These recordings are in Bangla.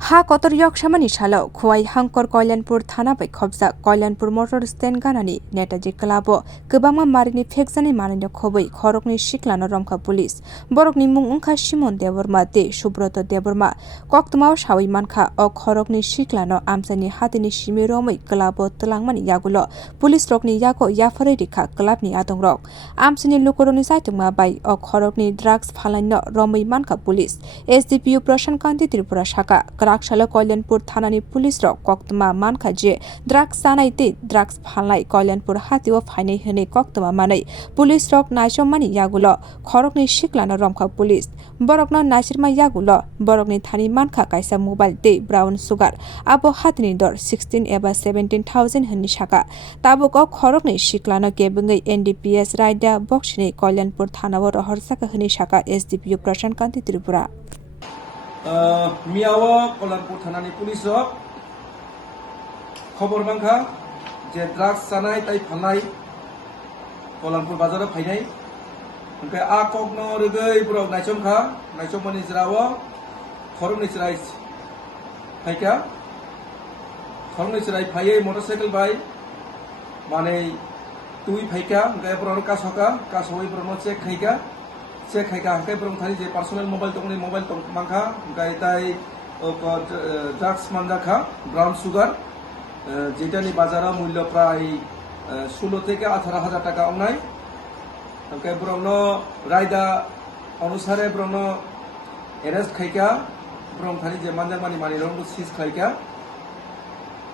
हा Qatar yok samani salo khwai hangkor Kalyanpur thana bai khobjak Kalyanpur motor stand ganani Netaji klabo kwbangma marini phekjaknai manui khoboi khorokni siklano Romkha police borokni mung wngkha Simon Deborma de Subroto Deborma koktmao sawi mankha o khorokni siklano amchani hatini simi romoi klabo tlangmani yagulo police rokni yago yafarai rikha klabni atongrok amchani lukoroni saitungma bai o khorokni drugs phalnai romoi mankha police SDPO Prasun Kanti Tripura shaka Rakshala Kalyanpur thanani police rok koktma mankha je drugs Chanai te drugs Phalnai Kalyanpur hatio phainai hene koktma manai police rok naisomani yagulo khorokni siklano Romkha police borokno naisirma yagulo borokni thani mankha kaisa mobile te brown sugar abo hatini dor 16 eba 17,000 hini shaka taboko khorokni siklano kebungai NDPS raida boxni Kalyanpur thanao rohorsaka hini shaka SDPO Prasun Kanti Tripura Miawa Kalyanpur thanani police rok khobor mangkha je drugs Chanai tai Phalnai Kalyanpur bazar phainai onkhe a kokno rwgui borok naisomani jrao khorokni chrai phaika khorokni chrai phaiye motorcycle bai manei tui phaika onkhe borok kasoi borok check khaika check khaika hangkai borok thani je personal mobile tongni mobile tong mangkha onkhe tai drugs manjakha brown sugar যেটানি বাজারে মূল্য প্রায় 16 থেকে 18,000 টাকা অনলাই ওকে ব্রণ রায়দা অনুসারে ব্রণ এরেস্ট খাইকা ব্রণ থানি যে মানজামানি মানি রং সিজ খাইকা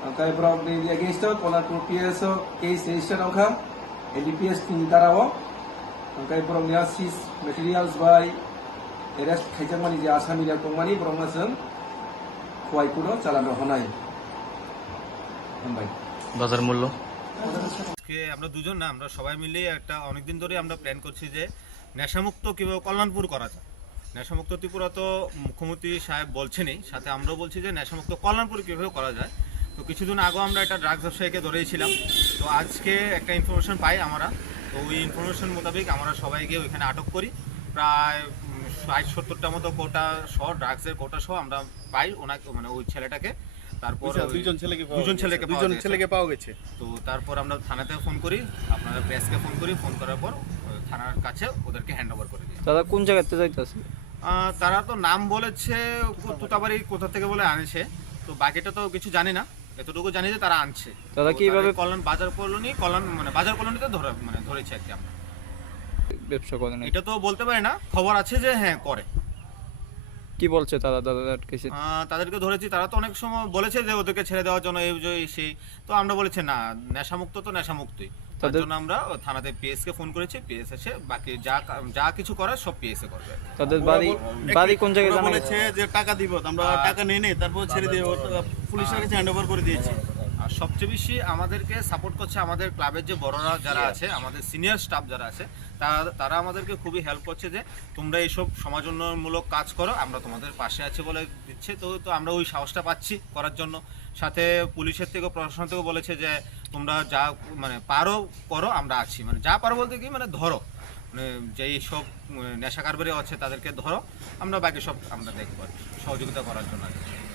ওকে ব্রণ দি against Kalyanpur PS case register অংখা SDPS নি দারাও ওকে ব্রণ নিয়া সিজ ম্যাটেরিয়ালস বাই এরেস্ট খাইজামানি যে আসামিরা তংমানি ব্রণজন খোয়াইকুনো চালানো হনাই বাজার মূল্য আজকে আমরা দুজন না আমরা সবাই মিলে একটা অনেকদিন ধরে আমরা প্ল্যান করছি যে নেশামুক্ত কিভাবে কল্যাণপুর করা যায়। নেশামুক্ত ত্রিপুরা তো মুখ্যমন্ত্রী সাহেব বলছেনই, সাথে আমরাও বলছি যে নেশামুক্ত কল্যাণপুর কীভাবে করা যায়। তো কিছুদিন আগেও আমরা একটা ড্রাগস ব্যবসায়ীকে ধরেছিলাম। তো আজকে একটা ইনফরমেশন পাই আমরা, তো ওই ইনফরমেশন মোতাবেক আমরা সবাইকে ওইখানে আটক করি। প্রায় 60-70টা মতো কোটা সহ ড্রাগসের কোটা সহ আমরা পাই ওনাকে, মানে ওই ছেলেটাকে। তারপর দুজন ছেলেকে পাওয়া গেছে। তো তারপর আমরা থানাতে ফোন করি, আপনাদের প্রেসকে ফোন করি, ফোন করার পর থানার কাছে ওদেরকে হ্যান্ড ওভার করে দিই। দাদা কোন জায়গাতে যাইতেছে? তারা তো নাম বলেছে তুতাবাড়ি কোথা থেকে বলে আনছে, তো বাকিটা তো কিছু জানি না, এতটুকু জানি যে তারা আনছে। দাদা কিভাবে কল্যাণ বাজার কলোনিতে ধরেছে আর কি। আমরা ব্যবসা করেন এটা তো বলতে পারি না, খবর আছে যে হ্যাঁ করে। কি বলছে তারা? তাদেরকে ধরেছি, তারা তো অনেক সময় বলেছে যে ওদেরকে ছেড়ে দেওয়ার জন্য সেই। তো আমরা বলেছি না, নেশামুক্ত তো নেশামুক্তই, তার জন্য আমরা থানাতে PS কে ফোন করেছি। PS এসে বাকি যা কিছু করার সব PS এ করবে। তাদের বাড়ি কোন জায়গায় জানা বলেছে যে টাকা দিব, আমরা টাকা নিয়ে তারপর ছেড়ে দিয়ে পুলিশের কাছে হ্যান্ড ওভার করে দিয়েছি। আর সবচেয়ে বেশি আমাদেরকে সাপোর্ট করছে আমাদের ক্লাবের যে বড়রা যারা আছে, আমাদের সিনিয়র স্টাফ যারা আছে, তারা আমাদেরকে খুবই হেল্প করছে যে তোমরা এইসব সমাজ উন্নয়নমূলক কাজ করো, আমরা তোমাদের পাশে আছি বলে দিচ্ছে। তো আমরা ওই সাহসটা পাচ্ছি করার জন্য। সাথে পুলিশের থেকে প্রশাসন থেকে বলেছে যে তোমরা যা মানে পারো করো, আমরা আছি। মানে যা পারো বলতে কি, মানে ধরো, মানে যেই সব নেশা কারবারি আছে তাদেরকে ধরো, আমরা বাকি সব আমরা দেখবো সহযোগিতা করার জন্য।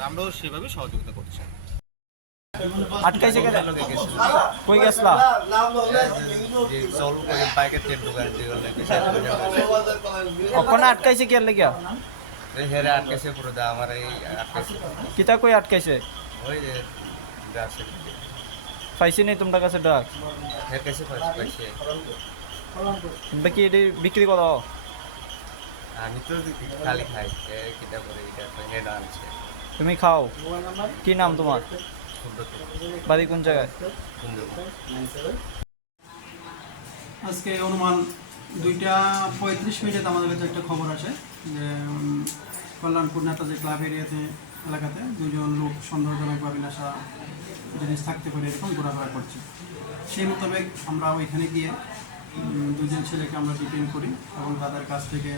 আমরাও সেভাবেই সহযোগিতা করছি। আটকাইছে কেন? কই গেছলা? ওখানে আটকাইছে কি লাগিয়া? আটকাইছে পুরো দা আমার এই আটকাইছে। কিতা কই আটকাইছে? ওই যে ড্রাগস পাইছি নাই তোমার কাছে ড্রাগ? এর কাছে পাইছে। বাকি এটি বিক্রি করো? আমি তো খালি খাই, কিটা করে এটা হেড আনছে। তুমি খাও? কি নাম তোমার? বাড়ি কোন জায়গায়? আজকে অনুমান 2:35 আমাদের কাছে একটা খবর আসে যে কল্যাণপুর নেতাজি ক্লাব এলাকাতে দুজন লোক সন্দেহজনকভাবে নেশা জিনিস থাকতে পারে এরকম ঘোরাফেরা করছে। সেই মোতাবেক আমরা ওইখানে গিয়ে দুজন ছেলেকে আমরা ডিটেইন করি এবং তাদের কাছ থেকে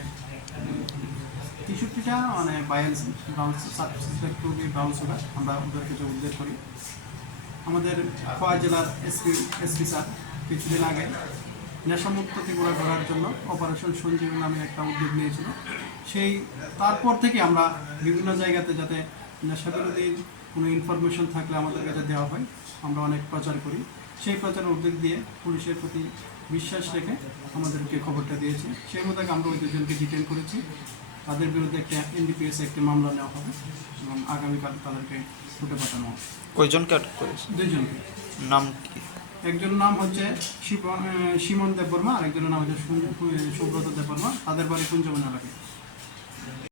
63টা মানে ব্রাউন সুগার আমরা ওদের কিছু উদ্ধার করি। আমাদের খোয়া জেলার এসপি স্যার কিছুদিন আগে নেশামুক্ত ত্রিপুরা গড়ার জন্য অপারেশন সঞ্জীবনী নামে একটা উদ্যোগ নিয়েছিল। তারপর থেকে আমরা বিভিন্ন জায়গাতে যাতে নেশা বিরোধী কোনো ইনফরমেশন থাকলে আমাদের কাছে দেওয়া হয়, আমরা অনেক প্রচার করি। সেই প্রচারের উদ্যোগ দিয়ে পুলিশের প্রতি বিশ্বাস রেখে আমাদেরকে খবরটা দিয়েছে। সেই মতো আমরা ওই দুজনকে ডিটেন করেছি। তাদের বিরুদ্ধে একটা NDPS একটি মামলা নেওয়া হবে এবং আগামীকাল তাদেরকে কোর্টে পাঠানো হবে। কয়জনকে আটক করেছে? দুজনকে। নাম কি? একজনের নাম হচ্ছে শিমন দেববর্মা, আর একজনের নাম হচ্ছে সুব্রত দেববর্মা। তাদের বাড়ি কুঞ্জবন এলাকায়।